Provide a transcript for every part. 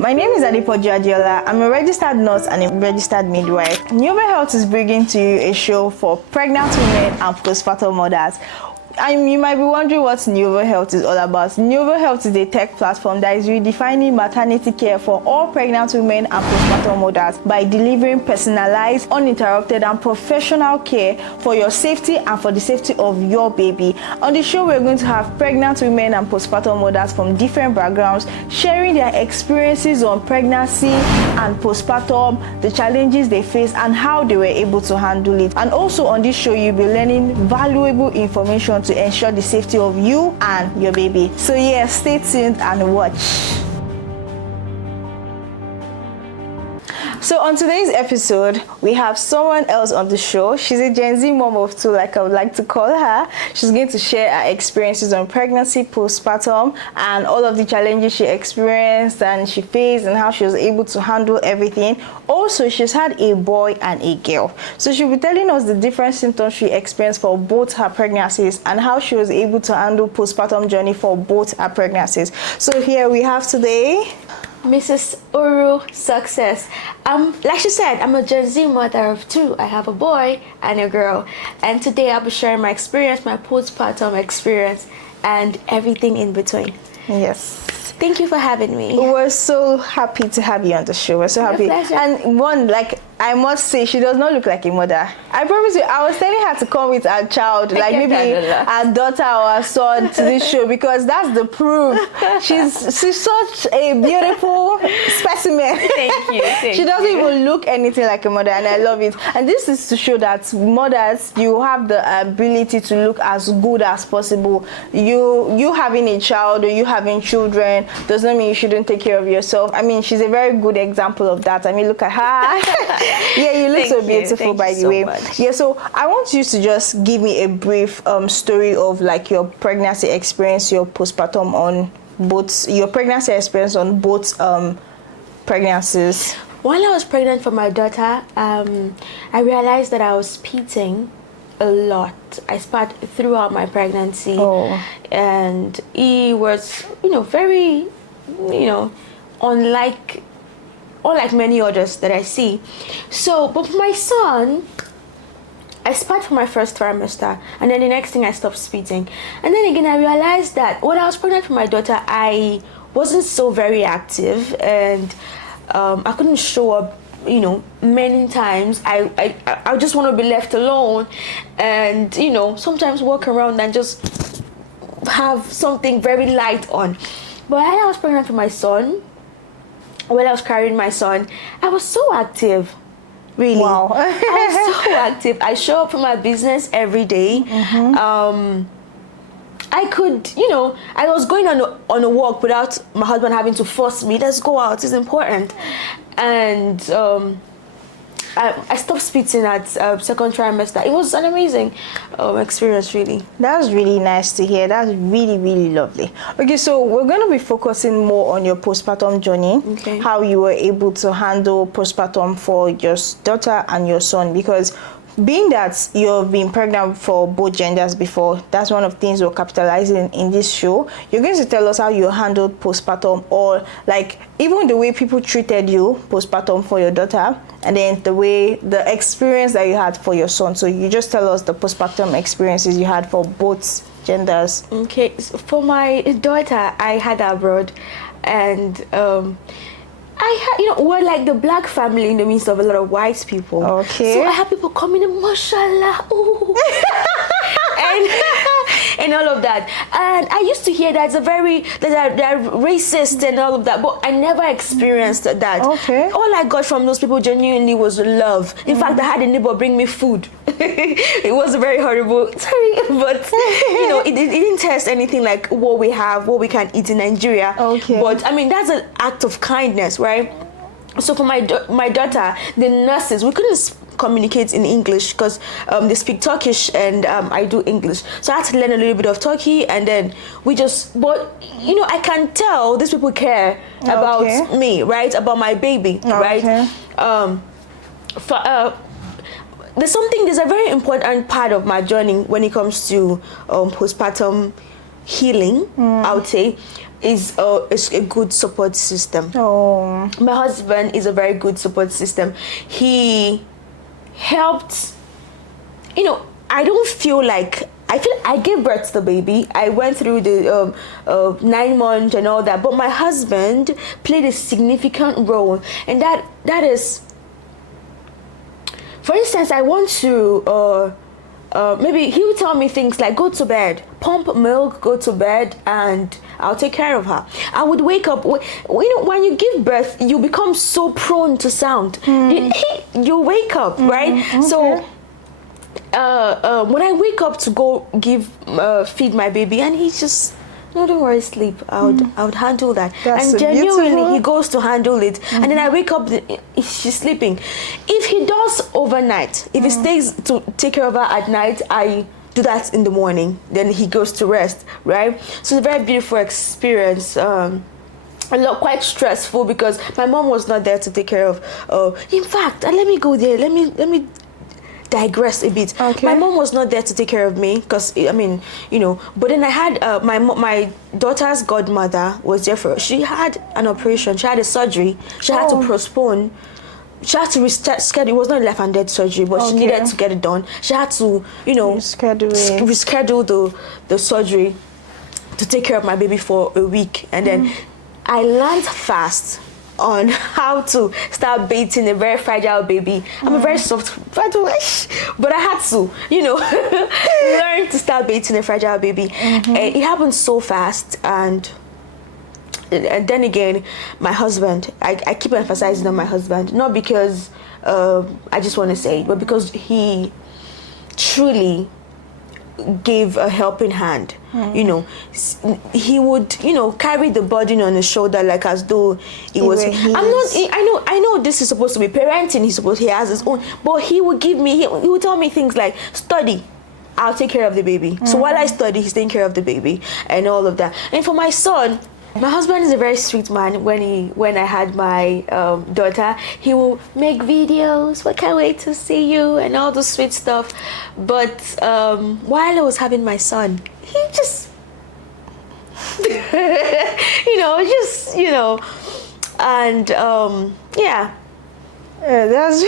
My name is Adipoju Adiola. I'm a registered nurse and a registered midwife. Novel Health is bringing to you a show for pregnant women and postpartum mothers. You might be wondering what Novel Health is all about. Novel Health is a tech platform that is redefining maternity care for all pregnant women and postpartum mothers by delivering personalized, uninterrupted, and professional care for your safety and for the safety of your baby. On the show, we're going to have pregnant women and postpartum mothers from different backgrounds sharing their experiences on pregnancy and postpartum, the challenges they face, and how they were able to handle it. And also on this show, you'll be learning valuable information to ensure the safety of you and your baby. So yeah, stay tuned and watch. So on today's episode, we have someone else on the show. She's a Gen Z mom of two, like I would like to call her. She's going to share her experiences on pregnancy, postpartum, and all of the challenges she experienced and she faced and how she was able to handle everything. Also, she's had a boy and a girl. So she'll be telling us the different symptoms she experienced for both her pregnancies and how she was able to handle postpartum journey for both her pregnancies. So here we have today Mrs. Uru Success. Like she said, I'm a Gen Z mother of two. I have a boy and a girl. And today I'll be sharing my experience, my postpartum experience, and everything in between. Yes. Thank you for having me. We're so happy to have you on the show. We're so happy. Pleasure. And one, like, I must say, she does not look like a mother. I promise you, I was telling her to come with her child, like maybe her daughter or her son to this show, because that's the proof. She's such a beautiful specimen. Thank you. She doesn't even look anything like a mother, and I love it. And this is to show that mothers, you have the ability to look as good as possible. You having a child or you having children does not mean you shouldn't take care of yourself. I mean, she's a very good example of that. I mean, look at her. Yeah, you look so beautiful, by the way. Yeah, so I want you to just give me a brief story of like your pregnancy experience, your postpartum on both, your pregnancy experience on both pregnancies. While I was pregnant for my daughter, I realized that I was spitting a lot. I spat throughout my pregnancy. And it was, very, unlike many others that I see. So, but for my son, I spat for my first trimester, and then the next thing I stopped spitting. And then again, I realized that when I was pregnant for my daughter, I wasn't so very active, and I couldn't show up, many times. I just want to be left alone, and sometimes walk around and just have something very light on. But when I was pregnant for my son, when I was carrying my son, I was so active. Really. Wow. I was so active. I show up for my business every day. Mm-hmm. I could, I was going on a walk without my husband having to force me. Let's go out. It's important. And I stopped spitting at second trimester. It was an amazing experience, really. That's really nice to hear. That's really, really lovely. Okay, so we're going to be focusing more on your postpartum journey, okay. How you were able to handle postpartum for your daughter and your son, because being that you've been pregnant for both genders before, that's one of the things we're capitalizing in this show. You're going to tell us how you handled postpartum, or like even the way people treated you postpartum for your daughter, and then the experience that you had for your son. So you just tell us the postpartum experiences you had for both genders. Okay, so for my daughter, I had her abroad, and we're like the black family in the midst of a lot of white people. Okay. So I had people coming in, mashallah, ooh. and all of that. And I used to hear that they're racist and all of that, but I never experienced that. Okay. All I got from those people genuinely was love. In fact, I had a neighbor bring me food. It was very horrible, sorry, but it didn't taste anything like what we can eat in Nigeria. Okay. But I mean, that's an act of kindness, right? So for my daughter, the nurses, we couldn't communicate in English because they speak Turkish and I do English. So I had to learn a little bit of Turkey, and then but I can tell these people care about me, right? About my baby, right? There's a very important part of my journey when it comes to postpartum healing, I would say. is a good support system. Oh. My husband is a very good support system. He helped, I don't feel like, I gave birth to the baby. I went through the 9 months and all that, but my husband played a significant role, and that is, for instance, I want to maybe he would tell me things like, go to bed, pump milk, go to bed, and I'll take care of her. I would wake up, when you give birth, you become so prone to sound. You wake up, right? Okay. So when I wake up to go feed my baby, and he's just, no, don't worry, sleep. I would handle that. That's and so genuinely, beautiful. he goes to handle it. And then I wake up, she's sleeping. If he does overnight, if he stays to take care of her at night, I do that in the morning. Then he goes to rest, right? So it's a very beautiful experience. Quite stressful because my mom was not there to take care of. In fact, let me go there. Let me digress a bit. Okay. My mom was not there to take care of me because but then I had my daughter's godmother was there for her. She had an operation. She had a surgery. She had to postpone. She had to reschedule. It was not left-handed surgery, but she needed to get it done. She had to reschedule the surgery to take care of my baby for a week, and then I learned fast on how to start bathing a very fragile baby. I'm a very soft, but I had to, learn to start bathing a fragile baby. It happened so fast, and then again, my husband, I keep emphasizing on my husband, not because I just want to say it, but because he truly gave a helping hand. He would carry the burden on his shoulder like as though it was I know this is supposed to be parenting, he has his own, but he would tell me things like, study, I'll take care of the baby. So while I study, he's taking care of the baby and all of that. And for my son, my husband is a very sweet man. When I had my daughter, he will make videos, I can't wait to see you, and all the sweet stuff. But while I was having my son, he just, and yeah. That's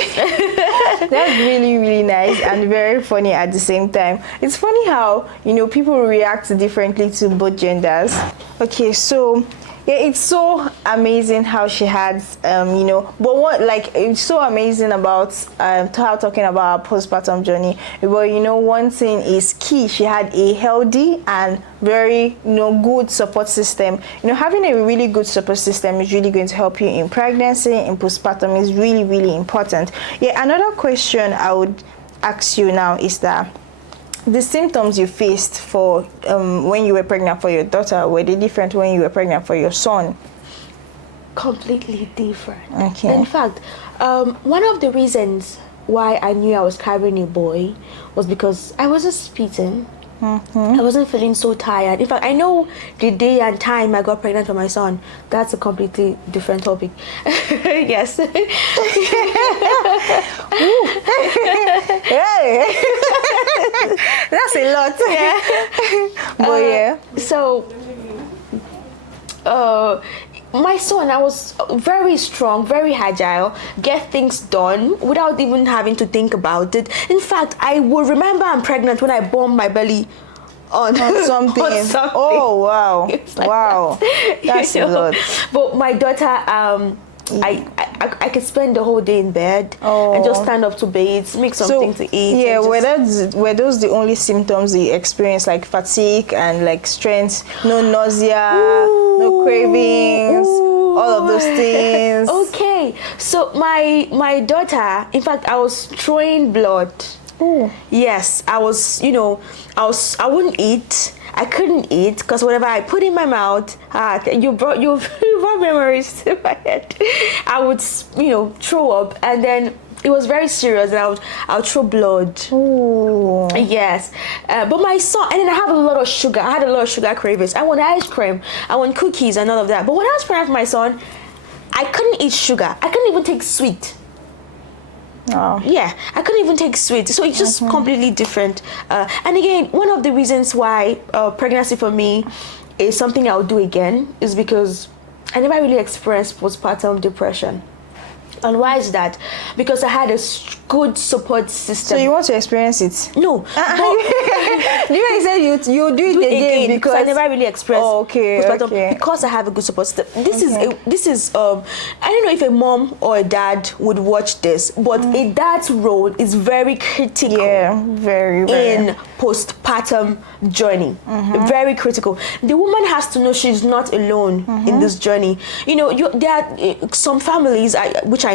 really, really nice and very funny at the same time. It's funny how people react differently to both genders. Okay, so yeah, it's so amazing how she had but it's so amazing about her talking about her postpartum journey. But one thing is key: she had a healthy and very good support system. Having a really good support system is really going to help you in pregnancy, in postpartum is really, really important. Yeah, another question I would ask you now is that the symptoms you faced for when you were pregnant for your daughter, were they different when you were pregnant for your son? Completely different. Okay. In fact, one of the reasons why I knew I was carrying a boy was because I wasn't spitting. I wasn't feeling so tired. In fact, I know the day and time I got pregnant for my son. That's a completely different topic. Yes. That's a lot. Yeah. But yeah. So, my son, I was very strong, very agile, get things done without even having to think about it. In fact, I will remember I'm pregnant when I bumped my belly on something. on something. Oh, wow. Like Wow. That's a lot. But my daughter, I could spend the whole day in bed and just stand up to bathe, make something to eat. Yeah, were those the only symptoms you experienced, like fatigue and like strength, no nausea, no cravings, all of those things? Okay, so my daughter, in fact, I was throwing blood. Ooh. Yes, I I wouldn't eat. I couldn't eat because whatever I put in my mouth, you brought memories to my head. I would, throw up, and then it was very serious. And I would throw blood. Ooh. Yes, but my son, and then I have a lot of sugar. I had a lot of sugar cravings. I want ice cream. I want cookies and all of that. But when I was pregnant for my son, I couldn't eat sugar. I couldn't even take sweet. Oh. Yeah, I couldn't even take sweet, so it's just completely different. And again, one of the reasons why pregnancy for me is something I'll do again is because I never really experienced postpartum depression. And why is that? Because I had a good support system. So you want to experience it? No. You said you do it again because I never really experienced postpartum okay. because I have a good support system. This is I don't know if a mom or a dad would watch this, but a dad's role is very critical. Yeah, very. In postpartum journey. Very critical. The woman has to know she's not alone in this journey. You know, there are some families which I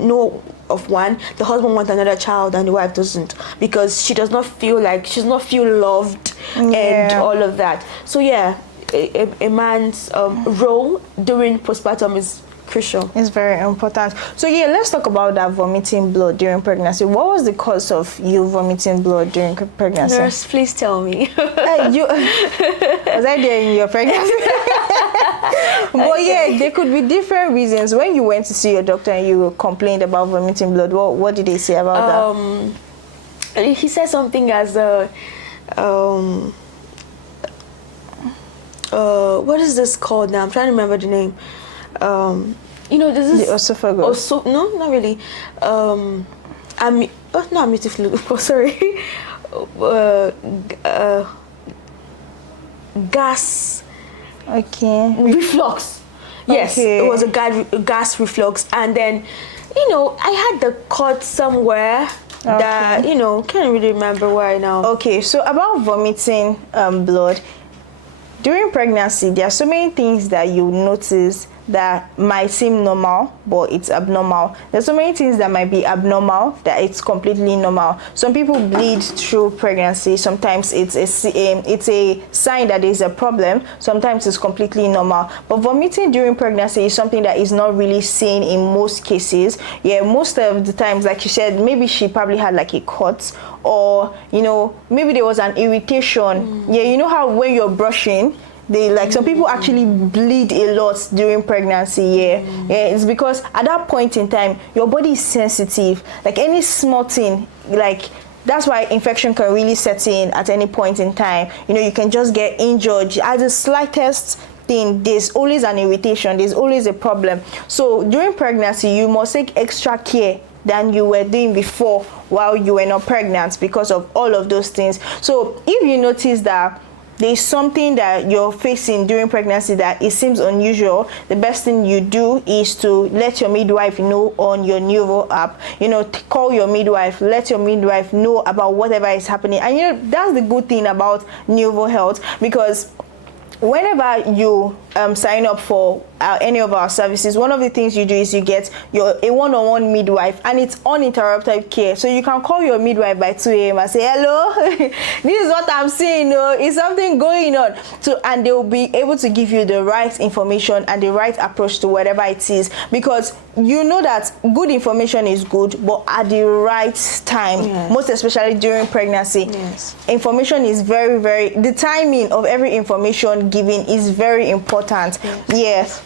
know of one, the husband wants another child and the wife doesn't, because she does not feel loved and all of that. So yeah, a man's role during postpartum is crucial. It's very important. So yeah, let's talk about that vomiting blood during pregnancy. What was the cause of you vomiting blood during pregnancy? Nurse, please tell me. Was I there in your pregnancy? But yeah, there could be different reasons. When you went to see your doctor and you complained about vomiting blood, what did they say about that? He said something as what is this called now? I'm trying to remember the name. You know, this is the esophagus. No, not really. Amity fluid. Sorry. Gas. Okay. Reflux. Yes, okay. It was a gas reflux, and then, you know, I had the cut somewhere that, you know, can't really remember where now. Okay, so about vomiting blood during pregnancy, there are so many things that you notice that might seem normal, but it's abnormal. There's so many things that might be abnormal that it's completely normal. Some people bleed through pregnancy. Sometimes it's a sign that there's a problem. Sometimes it's completely normal. But vomiting during pregnancy is something that is not really seen in most cases. Yeah, most of the times, like you said, maybe she probably had like a cut, or, you know, maybe there was an irritation. Yeah, you know how when you're brushing, some people actually bleed a lot during pregnancy. Yeah, it's because at that point in time your body is sensitive. Like any small thing, like that's why infection can really set in at any point in time. You know, you can just get injured at the slightest thing. There's always an irritation, there's always a problem. So during pregnancy you must take extra care than you were doing before while you were not pregnant, because of all of those things. So if you notice that there's something that you're facing during pregnancy that it seems unusual, the best thing you do is to let your midwife know on your Nuvo app. You know, call your midwife, let your midwife know about whatever is happening. And you know, that's the good thing about Nuvo Health, because whenever you sign up for any of our services, one of the things you do is you get a one-on-one midwife, and it's uninterrupted care. So you can call your midwife by 2 a.m. and say, hello, this is what I'm seeing, is something going on? So, and they will be able to give you the right information and the right approach to whatever it is, because you know that good information is good, but at the right time, most especially during pregnancy. Information is the timing of every information given is very important.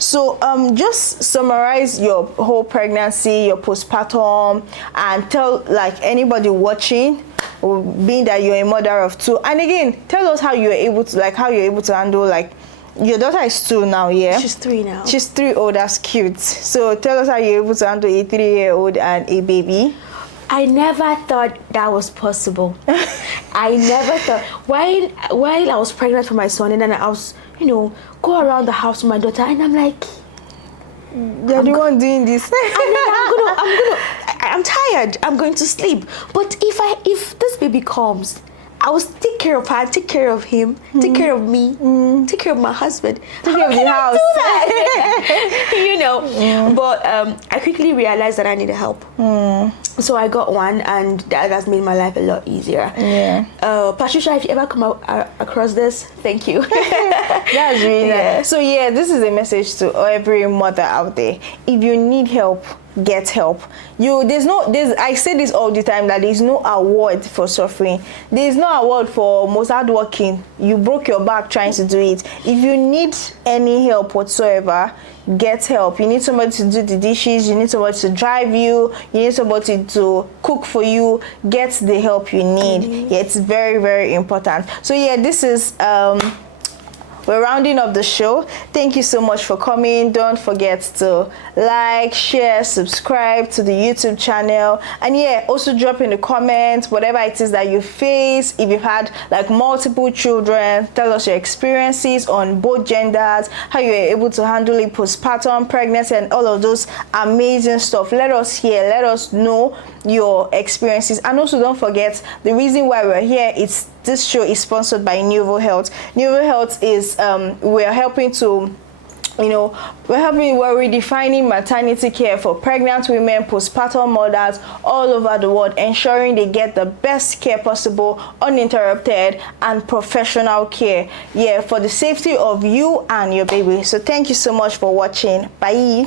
So just summarize your whole pregnancy, your postpartum, and tell like anybody watching, being that you're a mother of 2, and again tell us how you're able to handle, like, your daughter is 2 now. She's 3 now. She's 3. Oh, that's cute. So tell us how you're able to handle a 3-year-old and a baby. I never thought that was possible. I never thought, while I was pregnant for my son, and then I was, you know, go around the house with my daughter, and I'm like, you're the one doing this. I'm tired, I'm going to sleep. But if this baby comes, I will take care of her, take care of him, take care of me, take care of my husband, take care of the house. Do that? You know. But I quickly realized that I needed help. So I got one, and that has made my life a lot easier. Patricia, if you ever come across this, thank you. That's really nice. So yeah, this is a message to every mother out there. If you need help, get help. I say this all the time, that there's no award for suffering. There's no award for most hardworking. You broke your back trying to do it. If you need any help whatsoever, get help. You need somebody to do the dishes, you need somebody to drive you need somebody to cook for you. Get the help you need. Yeah, it's very, very important. So yeah, this is we're rounding up the show. Thank you so much for coming. Don't forget to like, share, subscribe to the YouTube channel, and yeah, also drop in the comments whatever it is that you face. If you've had like multiple children, tell us your experiences on both genders, how you were able to handle it postpartum, pregnancy, and all of those amazing stuff. Let us hear, let us know your experiences. And also don't forget, the reason why we're here is this show is sponsored by Nuvo Health. Nuvo Health is we're helping to we're redefining maternity care for pregnant women, postpartum mothers all over the world, ensuring they get the best care possible, uninterrupted and professional care, for the safety of you and your baby. So thank you so much for watching. Bye.